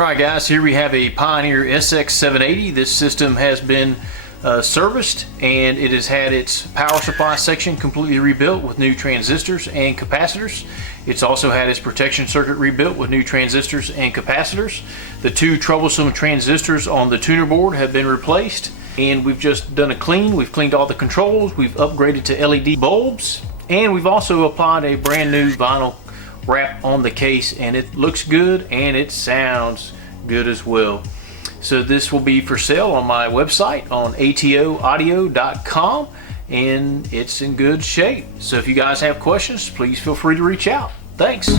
Alright guys, here we have a Pioneer SX780. This system has been serviced, and it has had its power supply section completely rebuilt with new transistors and capacitors. It's also had its protection circuit rebuilt with new transistors and capacitors. The two troublesome transistors on the tuner board have been replaced, and we've just done a clean. We've cleaned all the controls, we've upgraded to LED bulbs, and we've also applied a brand new vinyl wrap on the case, and it looks good and it sounds good as well. So this will be for sale on my website on atoaudio.com, and it's in good shape. So if you guys have questions, please feel free to reach out. Thanks.